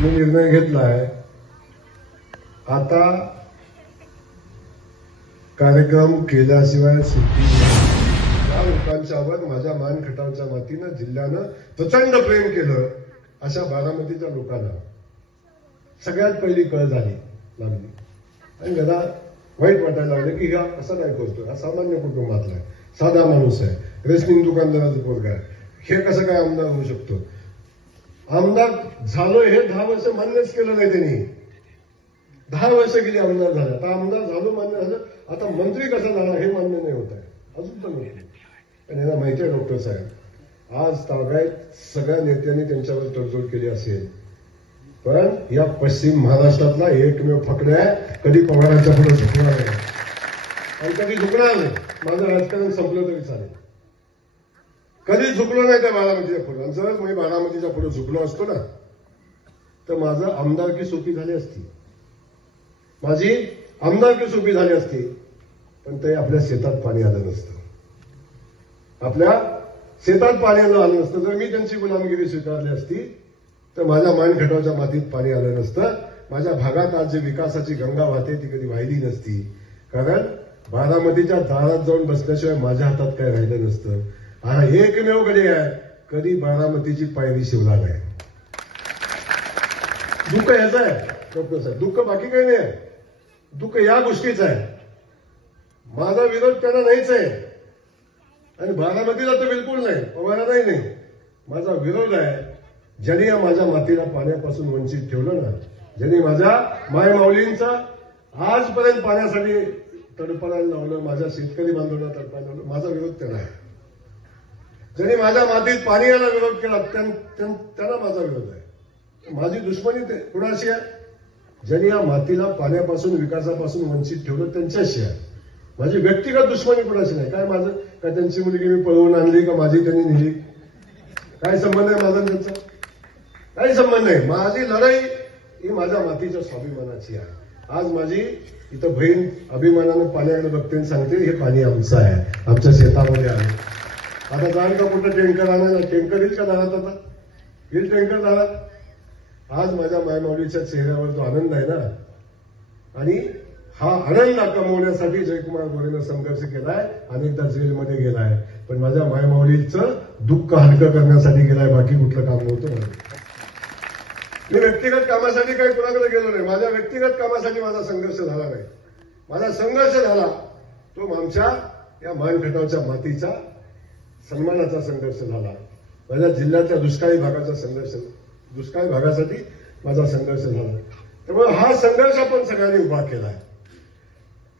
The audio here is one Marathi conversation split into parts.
मी निर्णय घेतला आहे, आता कार्यक्रम केल्याशिवाय सुट्टी नाही। या लोकांच्यावर माझ्या मान खटावच्या मातीनं जिल्ह्यानं प्रचंड प्रेम केलं, अशा बारामतीच्या लोकांना सगळ्यात पहिली कळ लागली आणि जरा वाईट वाटायला लागलं की हा असं काय करतो, हा सामान्य कुटुंबातला आहे, साधा माणूस आहे, रेशनिंग दुकानदाराचा पोरगा आहे, हे कसं काय आमदार होऊ शकतो। आमदार झालो हे 10 वर्ष मान्यच केलं नाही त्यांनी, 10 वर्ष गेली आमदार झाले, आता आमदार झालो मान्य झालं, आता मंत्री कसा झाला हे मान्य नाही होत आहे अजून पण नाही। पण यांना माहिती आहे डॉक्टर साहेब, आज तागायत सगळ्या नेत्यांनी त्यांच्यावर तडजोड केली असेल, पण या पश्चिम महाराष्ट्रातला एकमेव फकड्या कधी पवारांच्या पुढे झुकणार नाही आणि कधी झुकणार नाही। माझं राजकारण संपलं तरी चालेल, कधी झुकलो नाही त्या बारामतीच्या पुढे। जर मी बारामतीच्या पुढे झुकलो असतो ना तर माझं आमदारकी सोपी झाली असती, माझी आमदारकी सोपी झाली असती, पण ते आपल्या शेतात पाणी आलं नसतं, आपल्या शेतात पाणी आलं नसतं। जर मी त्यांची गुलामगिरी स्वीकारली असती तर माझ्या मान खटावच्या मातीत पाणी आलं नसतं, माझ्या भागात आज जी विकासाची गंगा वाहते ती कधी वाहिली नसती, कारण बारामतीच्या दारात जाऊन बसल्याशिवाय माझ्या हातात काय राहिलं नसतं। हा एकमेव गडी आहे कधी बारामतीची पायरी शिवला नाही। दुःख याचं आहे डॉक्टर साहेब, दुःख बाकी काही नाही आहे, दुःख या गोष्टीचं आहे, माझा विरोध त्यांना नाहीच आहे आणि बारामतीला तर बिलकुल नाही, पवारांनाही नाही। माझा विरोध आहे ज्यांनी या माझ्या मातीला पाण्यापासून वंचित ठेवलं ना, ज्यांनी माझ्या मायमाऊलींचा आजपर्यंत पाण्यासाठी तडपडायला लावलं, माझ्या शेतकरी बांधवांना तडपायला लावलं, माझा विरोध त्यांना आहे। ज्यांनी माझ्या मातीत पाणी यायला विरोध केला त्यांना माझा विरोध आहे। माझी दुश्मनी ते कुणाशी आहे, ज्यांनी या मातीला पाण्यापासून विकासापासून वंचित ठेवलं त्यांच्याशी आहे। माझी व्यक्तिगत दुश्मनी कुणाशी नाही। काय माझं काय त्यांची मुलगी मी पळवून आणली का माझी त्यांनी नेली, काय संबंध आहे माझा त्यांचा, काही संबंध नाही। माझी लढाई ही माझ्या मातीच्या स्वाभिमानाची आहे। आज माझी इथं बहीण अभिमानानं पाण्याकडे बघते आणि सांगते हे पाणी आमचं आहे, आमच्या शेतामध्ये आहे। आता जाण का कुठं टँकर आणायला, टँकर येईल का दारात, आता येईल टँकर दारात। आज माझ्या मायमाऊलीच्या चेहऱ्यावर जो आनंद आहे ना, आणि हा आनंद कमवण्यासाठी जयकुमार गोरेनं संघर्ष केलाय, अनेकदा जेलमध्ये गेलाय, पण माझ्या मायमाऊलीचं दुःख हलकं करण्यासाठी गेलाय, बाकी कुठलं काम नव्हतं मला। मी व्यक्तिगत कामासाठी काही कुणाकडे गेलो नाही, माझ्या व्यक्तिगत कामासाठी माझा संघर्ष झाला नाही। माझा संघर्ष झाला तो आमच्या या मानखटावच्या मातीचा सन्मानाचा संघर्ष झाला, माझ्या जिल्ह्याच्या दुष्काळी भागाचा संघर्ष, दुष्काळी भागासाठी माझा संघर्ष झाला। त्यामुळे हा संघर्ष आपण सगळ्यांनी उभा केलाय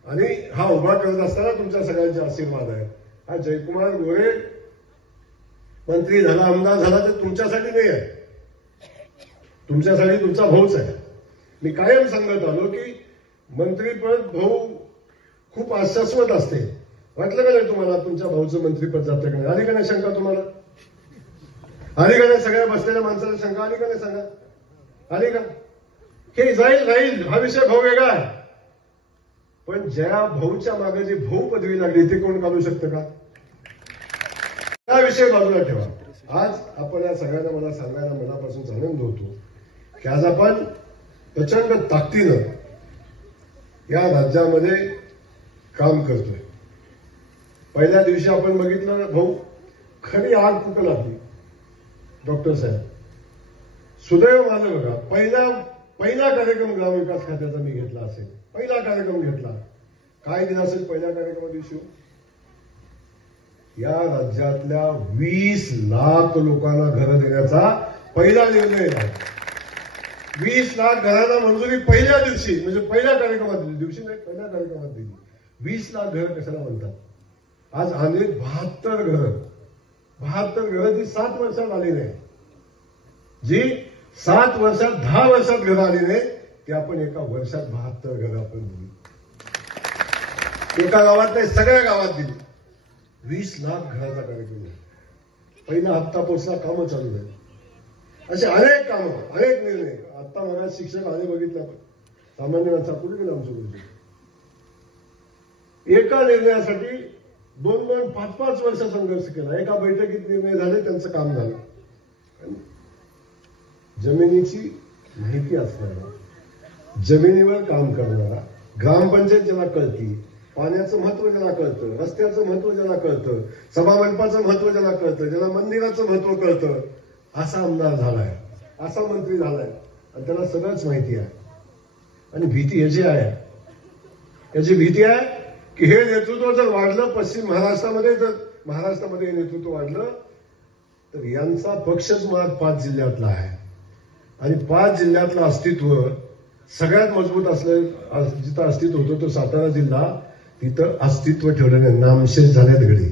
आणि हा उभा करत असताना तुमच्या सगळ्यांचे आशीर्वाद आहे। हा जयकुमार गोरे मंत्री झाला, आमदार झाला तर तुमच्यासाठी नाही आहे, तुमच्यासाठी तुमचा भाऊच आहे। मी कायम सांगत आलो की मंत्रीपद भाऊ खूप आशास्वत असते। वाटलं का नाही तुम्हाला तुमच्या भाऊचं मंत्रीपद जातं का नाही, आली का नाही शंका तुम्हाला, आली का नाही सगळ्या बसलेल्या माणसाला शंका आली का नाही, सांगा आली का। हे जाईल राहील हा विषय भाऊ वेगळा आहे, पण ज्या भाऊच्या मागे जी भाऊ पदवी लागली ते कोण काढू शकतं का, हा विषय बाजूला ठेवा। आज आपण या सगळ्यांना मला सांगायला मनापासून आनंद होतो की आज आपण प्रचंड ताकदीनं या राज्यामध्ये काम करतोय। पहिल्या दिवशी आपण बघितलं ना भाऊ, खरी आग कुठं लागली डॉक्टर साहेब, सुदैव माझं बघा, पहिला कार्यक्रम ग्रामविकास खात्याचा मी घेतला असेल, पहिला कार्यक्रम घेतला, काय दिलं असेल पहिल्या कार्यक्रमा दिवशी, या राज्यातल्या 20 लाख लोकांना घरं देण्याचा पहिला निर्णय झाला। 20 लाख घरांना मंजुरी पहिल्या दिवशी, म्हणजे पहिल्या कार्यक्रमात दिवशी नाही, पहिल्या कार्यक्रमात दिली। 20 लाख घरं कशाला म्हणतात, आज अनेक 72 घरं जी 7 वर्षात आली नाही, जी 7 वर्षात 10 वर्षात घरं आली नाही, ते आपण एका वर्षात 72 घरं आपण दिली, एका गावात नाही सगळ्या गावात दिली। 20 लाख घराचा कार्यक्रम, पहिला हप्ता पोचला, कामं चालू झाली, असे अनेक कामं, अनेक निर्णय। आता मला शिक्षक आले बघितलं, सामान्य माणसा कुठे गेलं आमचं गुरुजी, एका निर्णयासाठी 2-2, 5-5 वर्ष संघर्ष केला, एका बैठकीत निर्णय झाले, त्यांचं काम झालं। जमिनीची माहिती असणारा, जमिनीवर काम करणारा, ग्रामपंचायत ज्याला कळती, पाण्याचं महत्व ज्याला कळतं, रस्त्याचं महत्व ज्याला कळतं, सभामंडपाचं महत्व ज्याला कळतं, ज्याला मंदिराचं महत्व कळतं, असा आमदार झालाय, असा मंत्री झालाय आणि त्याला सगळंच माहिती आहे. आणि भीती याची आहे, याची भीती आहे की हे नेतृत्व जर वाढलं पश्चिम महाराष्ट्रामध्ये, जर महाराष्ट्रामध्ये हे नेतृत्व वाढलं तर यांचा पक्षच मुळात 5 जिल्ह्यातला आहे आणि 5 जिल्ह्यातलं अस्तित्व सगळ्यात मजबूत असलं जिथं अस्तित्व होतं तो सातारा जिल्हा, तिथं अस्तित्व ठेवलं नाही, नामशेष झाल्यात घडी.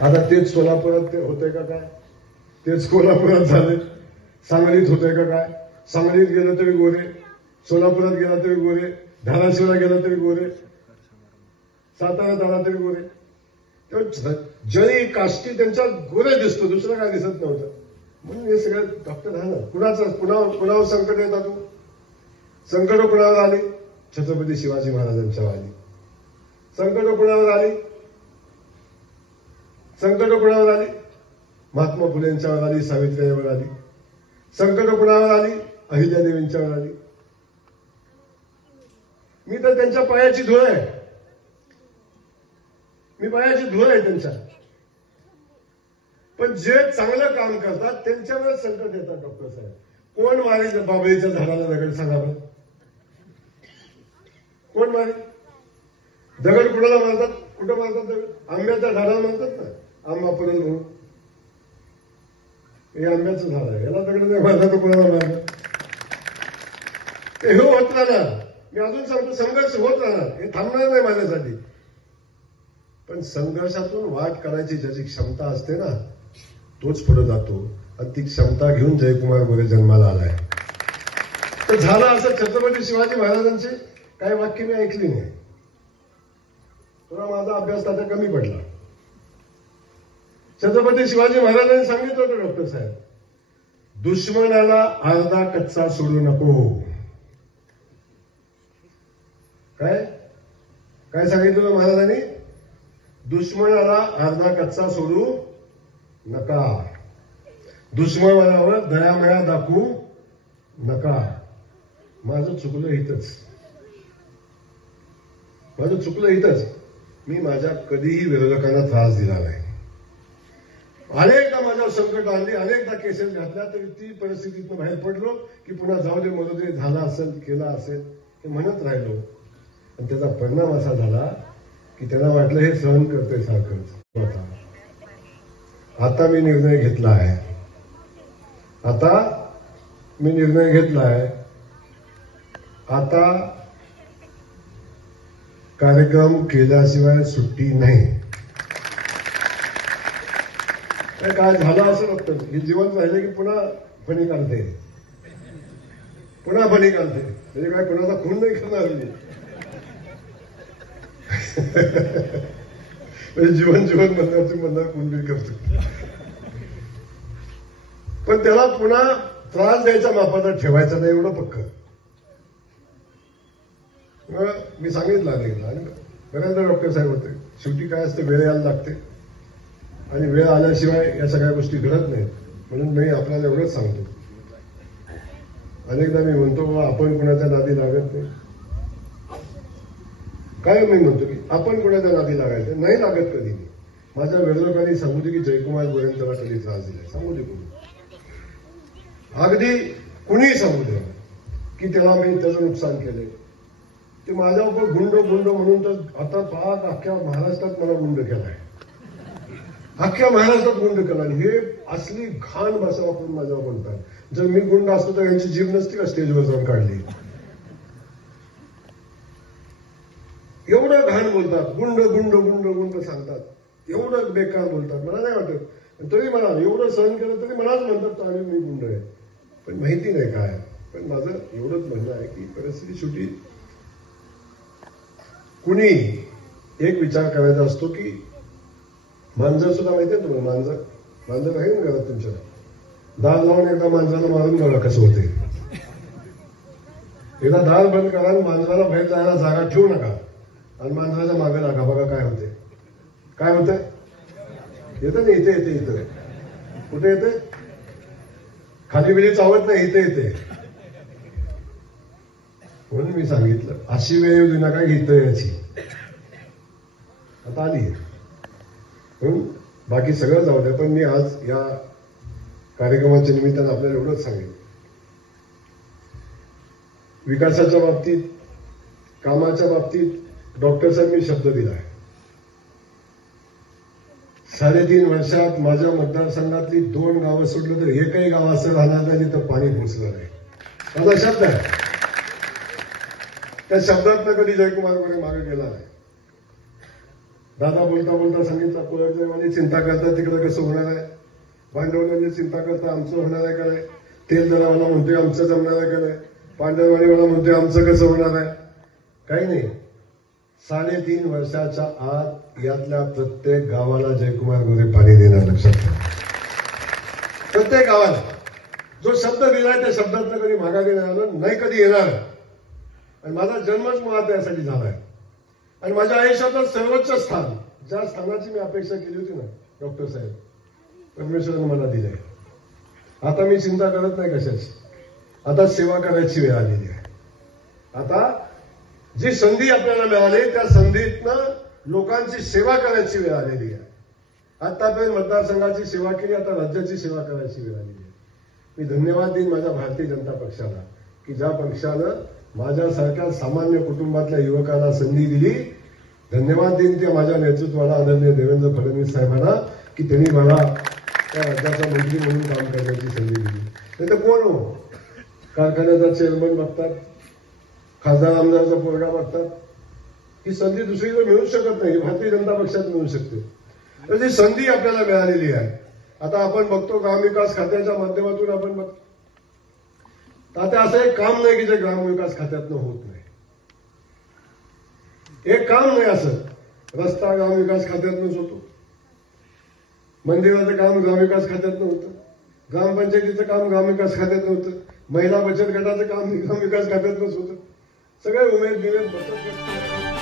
आता तेच सोलापुरात होतंय का काय, तेच कोल्हापुरात झाले, सांगलीत होतंय का काय, सांगलीत गेलं तरी गोरे, सोलापुरात गेला तरी गोरे, धाराशिवला गेला तरी गोरे, साताऱ्यात आला तरी गोरे. जळी काष्टी त्यांच्या गोरे दिसतो, दुसरं काय दिसत नव्हतं. म्हणून हे सगळं डॉक्टर झालं. कुणावर संकट येतात, संकट कुणावर आली, छत्रपती शिवाजी महाराजांच्या आली. संकट कुणावर आली, संकट कुणावर आली, महात्मा फुलेंच्यावर आली, सावित्रीबाईंवर आली. संकट कुणावर आली, अहिल्यादेवींच्यावर आली. मी तर त्यांच्या पायाची धूळ आहे, मी पायाची धूळ आहे त्यांच्या. पण जे चांगलं काम करतात त्यांच्यावर संकट येतात. डॉक्टर साहेब, कोण मारेल बाबळीच्या झाडाला दगड, सांगा बरं, कोण मारेल दगड? कुणाला मारतात, कुठं मारतात दगड? आंब्याच्या झाडाला मारतात ना, आंबा पडेल म्हणून. हे आंब्याचं झाड आहे, याला दगड नाही मारला तर कुणाला मारलं? हे होत राहणार. मी अजून सांगतो, संघर्ष होत राहणार, हे थांबणार नाही माझ्यासाठी. पण संघर्षातून वाट करायची ज्याची क्षमता असते ना, तोच पुढे जातो आणि ती क्षमता घेऊन जयकुमार गोरे जन्माला आलाय. तर झालं असं, छत्रपती शिवाजी महाराजांचे काही वाक्य मी ऐकली नाही, थोडा माझा अभ्यास त्याचा कमी पडला. छत्रपती शिवाजी महाराजांनी सांगितलं होतं डॉक्टर साहेब, दुश्मनाला अर्धा कच्चा सोडू नको. काय काय सांगितलं महाराजांनी? दुश्मनाला अर्धा कच्चा सोडू नका, दुश्मनावर दयामया दाखवू नका. माझं चुकलं इथंच, माझं चुकलं इथंच. मी माझ्या कधीही विरोधकांना त्रास दिला नाही. अनेकदा माझ्यावर संकट आली, अनेकदा केसेस घातल्या, तरी ती परिस्थितीतून बाहेर पडलो की पुन्हा जाऊ दे, मरू दे, झाला असेल, केला असेल हे म्हणत राहिलो. आणि त्याचा परिणाम असा झाला की त्यांना वाटलं हे सहन करतोय सारखं. आता मी निर्णय घेतला आहे, आता मी निर्णय घेतला आहे, आता कार्यक्रम केल्याशिवाय सुट्टी नाही. काय झालं असं नसतं, हे जीवन राहिले की पुन्हा फणी काढते, पुन्हा फणी काढते. म्हणजे काय, कोणाचा खून नाही करणार मी. म्हणजे जीवन जीवन म्हणण्याची म्हणणार खून बी करतो, पण त्याला पुन्हा त्रास द्यायचा मापाचा ठेवायचा नाही, एवढं पक्क. मी सांगितलं अनेकदा, आणि बऱ्याचदा डॉक्टर साहेब होते, शेवटी काय असतं, वेळ यायला लागते आणि वेळ आल्याशिवाय या सगळ्या गोष्टी घडत नाहीत. म्हणून मी आपल्याला एवढंच सांगतो, अनेकदा मी म्हणतो आपण कोणाच्या नादी लागत नाही. काय मी म्हणतो की आपण कोणाच्या नादी लागायचं नाही, लागत कधी. माझ्या विरोधकांनी सांगू दे की जयकुमार गोरेंना कधी त्रास दिला, सांगू दे कोणी, अगदी कुणीही सांगू दे की त्याला मी त्याचं नुकसान केलंय. ते माझ्या उपर गुंड गुंड म्हणून तर आता पाक अख्ख्या महाराष्ट्रात मला गुंड केलाय, अख्ख्या महाराष्ट्रात गुंड केला. आणि हे असली घाण भाषा वापरून माझ्यावर बोलतात. जर मी गुंड असतो तर यांची जीभ नसती का स्टेजवर जाऊन काढली. एवढं घाण बोलतात, गुंड गुंड गुंड गुंड सांगतात, एवढं बेकार बोलतात. मला नाही वाटत, तरी मला एवढं सहन केलं तरी मलाच म्हणतात आणि मी गुंड आहे. पण माहिती नाही काय. पण माझं एवढंच म्हणणं आहे की परिस्थिती शेवटी कुणी एक विचार करायचा असतो की मांजर सुद्धा माहिती आहे तुम्हाला, मांजर मांजर आहे ना घरात तुमच्या, दार लावून एकदा मांजराला मारून बघा कसं होते. एकदा दार बंद करा, मांजराला बाहेर जायला जागा ठेवू नका आणि मांजराच्या मागे लागा, बघा काय होते. काय होतंय? येतं ना, इथे येते, इथं कुठे येते, खाली बिली चावत नाही, इथे येते. म्हणून मी सांगितलं अशी वेळ येऊ नका इथं याची. आता आली म्हणून बाकी सगळं जाऊ द्या, पण मी आज या कार्यक्रमाच्या निमित्तानं आपल्याला एवढंच सांगेन, विकासाच्या बाबतीत, कामाच्या बाबतीत डॉक्टर साहेब शब्द दिलाय. 3.5 वर्षात माझ्या मतदारसंघातली 2 गावं सोडलं तर एकही गाव असं राहणार नाही जिथं पाणी पोचलं नाही. माझा शब्द आहे. त्या शब्दातनं कधी जयकुमार गोरे मागे गेला नाही. दादा बोलता बोलता सांगितलं, कोळकदेवानी चिंता करता तिकडे कसं होणार आहे, भांडवलांनी चिंता करता आमचं होणार आहे का नाही, तेल दरावाला म्हणतोय आमचं जमणार आहे का नाही, पांढरवाडी मला म्हणतोय आमचं कसं होणार आहे. काही नाही. 3.5 वर्षाच्या आत यातल्या प्रत्येक गावाला जयकुमार गोरे पाणी देणार. लक्षात ठेवा, प्रत्येक गावाला. जो शब्द दिलाय त्या शब्दातनं कधी मागा घेणार नाही, कधी येणार. आणि माझा जन्मच मुळात यासाठी झालाय. आणि माझ्या आयुष्याचं सर्वोच्च स्थान, ज्या स्थानाची मी अपेक्षा केली होती ना डॉक्टर साहेब, परमेश्वरानं मला दिलंय. आता मी चिंता करत नाही कशाची. आता सेवा करायची वेळ आलेली आहे. आता जी संधी आपल्याला मिळाली त्या संधीतनं लोकांची सेवा करायची वेळ आलेली आहे. आतापर्यंत मतदारसंघाची सेवा केली, आता राज्याची सेवा करायची वेळ आलेली आहे. मी धन्यवाद देईन माझ्या भारतीय जनता पक्षाला, की ज्या पक्षानं माझ्यासारख्या सामान्य कुटुंबातल्या युवकांना संधी दिली. धन्यवाद देईन त्या माझ्या नेतृत्वाला, आदरणीय देवेंद्र फडणवीस साहेबांना, की त्यांनी मला त्या राज्याचा मंत्री म्हणून काम करण्याची संधी दिली. नाही तर कोण हो, कारखान्याचा चेअरमन बघतात, खासदार आमदारचा पोरगा बघतात. ही संधी दुसरीकडे मिळू शकत नाही, भारतीय जनता पक्षात मिळू शकते. तर ती संधी आपल्याला मिळालेली आहे. आता आपण बघतो ग्रामविकास खात्याच्या माध्यमातून आपण बघतो. आता असं एक काम नाही की जे ग्रामविकास खात्यातनं होत नाही. एक काम नाही असं. रस्ता ग्रामविकास खात्यातनंच होतो, मंदिराचं काम ग्रामविकास खात्यातनं होतं, ग्रामपंचायतीचं काम ग्रामविकास खात्यातनं होतं, महिला बचत गटाचं काम ग्रामविकास खात्यातनंच होतं. सगळे उमेद बचत गट